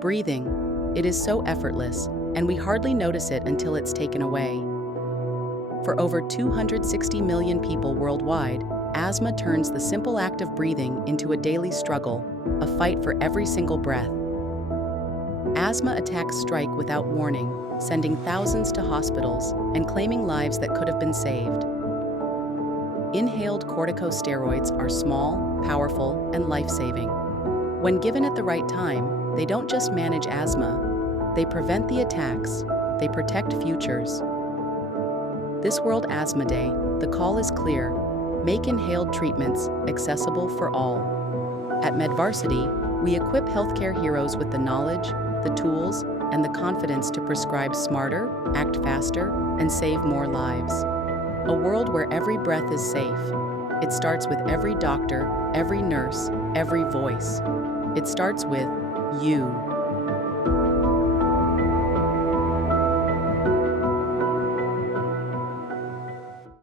Breathing. It is so effortless, and we hardly notice it until it's taken away. For over 260 million people worldwide, asthma turns the simple act of breathing into a daily struggle, a fight for every single breath. Asthma attacks strike without warning, sending thousands to hospitals and claiming lives that could have been saved. Inhaled corticosteroids are small, powerful, and life-saving. When given at the right time, they don't just manage asthma, they prevent the attacks, they protect futures. This World Asthma Day, the call is clear: make inhaled treatments accessible for all. At Medvarsity, we equip healthcare heroes with the knowledge, the tools, and the confidence to prescribe smarter, act faster, and save more lives. A world where every breath is safe. It starts with every doctor, every nurse, every voice. It starts with you.